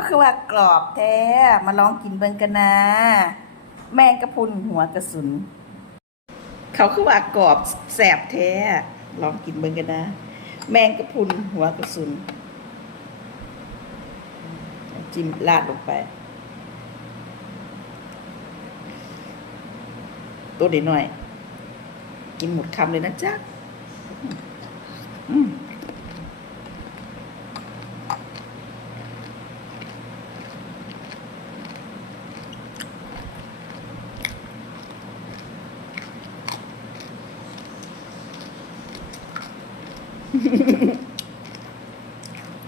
ก็คือว่ากรอบแท้มาลองกินเบิงกันนะ แมงกะพุนหัวกระสุน เขาคือว่ากรอบแสบแท้ลองกินเบิงกันนะ แมงกะพุนหัวกระสุน จิ้มราดลงไป ตัวเด็กหน่อย กินหมดคำเลยนะจ๊ะ อืม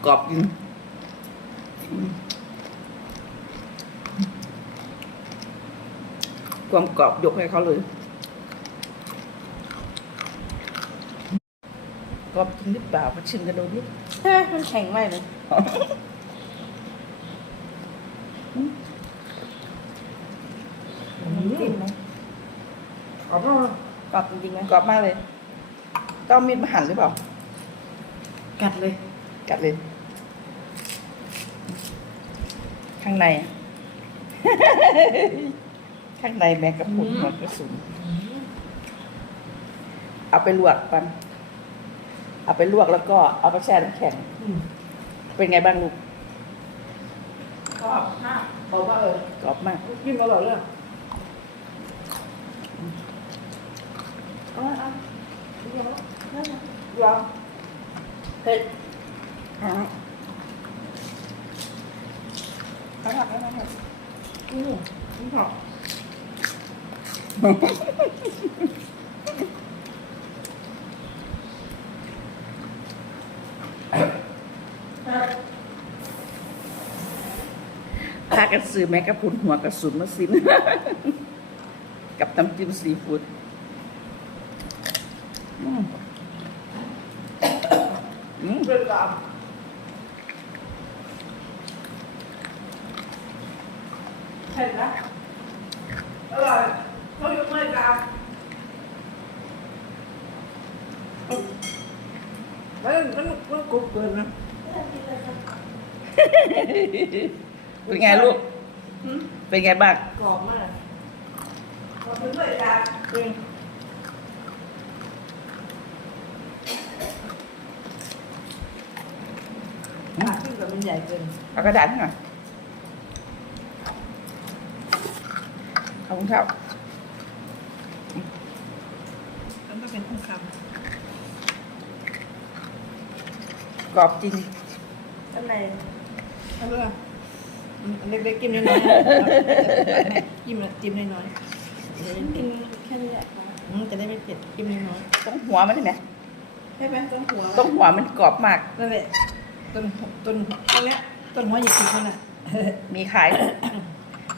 กรอบจริงอืมความกรอบยกให้เขาเลยกรอบจริงหรือเปล่ามาชิมกันดูดิเฮ้ยมันแข็งไปเลยจิ้มไหมกรอบมากกรอบจริงๆนะกรอบมากเลย ต้องเอามีดมาหั่นหรือเปล่า กัดเลย กัดเลย ข้างใน ข้างในแมงกะพรุนหัวกระสุน เอาไปลวกปันเอาไปลวกแล้วก็เอาไปแช่น้ำแข็งเป็นไงบ้างลูกกรอบมากบอกว่าเออ กรอบมาก กินอร่อยเลยเอาเอาเดี๋ยวนั่นน่ะยอม เผ็ดฮะข้างหลังข้างหลังอืมหอมพากันซื้อแมงกะพุนหัวกระสุนมาสิน กับน้ำจิ้มซีฟู้ด อืมอืมเผ็ดกรอบเผ็ดนะอร่อยเขายกมือกรอบแล้วมันมันกรุบเกินนะเป็นไงลูก เป็นไงบ้างกรอบมากกรอบเป็นเลยจ้าอื มปากขึ้นแบบมันใหญ่เกินเอากระดาษให้หน่อยขอบคุณครับแล้วก็เป็นคำคกรอบจริงำอันไหนอันเรื่องเล็กๆกินน้อยๆจิ้มจิ้มน้อยๆเดี๋ยวกินแค่นี้แหละอืมจะได้ไม่เผ็ดจิ้มน้อยต้องหัวมันใช่ไหมๆใช่ไหมต้นหัวต้องหัวมันกรอบมากนั่นแหละ ต้นต้นตรงเนี้ยต้นหัวหยิบกินนั่นน่ะมีขาย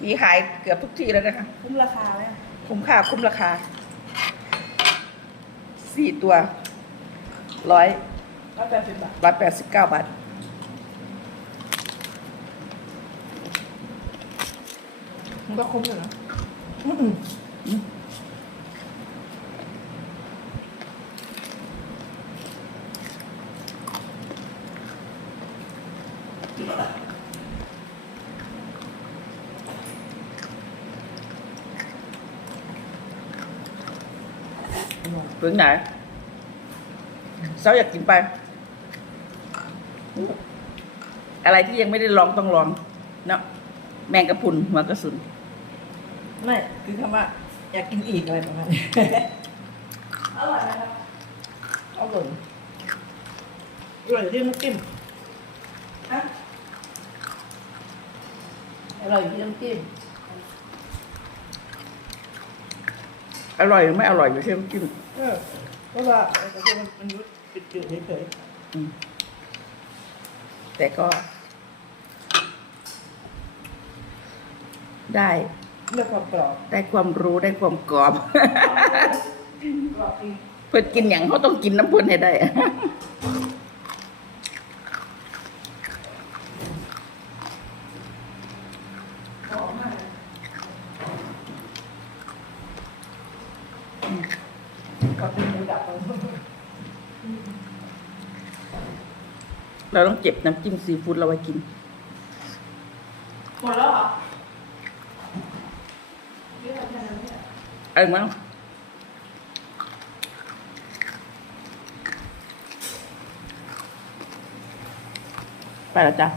มีขายเกือบทุกที่แล้วนะคะ คุ้มราคาไหมคุ้มค่าคุ้มราคา สี่ตัวร้อยร้อยแปดสิบบาทร้อยแปดสิบเก้าบาท มันก็คุ้มอยู่นะ ถึงไหนเซาอยากกินไป อะไรที่ยังไม่ได้ลองต้องลอง เนาะแมงกะพรุนหัวกระสุน ไม่คือคำว่า อยากกินอีกอะไรประมาณนี้อร่อยนะครับอร่อยอร่อยที่น้ำจิ้มฮะอร่อยที่น้ำจิ้ม อร่อยหรือไม่อร่อยอยู่ที่น้ำจิ้มเออเพราะว่าแต่คือมันมันยุดปิดจืดเฉยอืมแต่ก็ ได้ ๆเลือกความกรอบได้ความรู้ได้ความกรอบ กรอบจริงเพื่อกินอย่างเขาต้องกินน้ำเพื่อนให้ได้กรอบมากเลยกรอบ เป็นหมูดับเลยเราต้องเก็บน้ำจิ้มซีฟู้ดเราไว้กิน หมดแล้วเหรอเยอะขนาดนั้นเนี่ยเอ้ยมั้งไปแล้วจ้ะ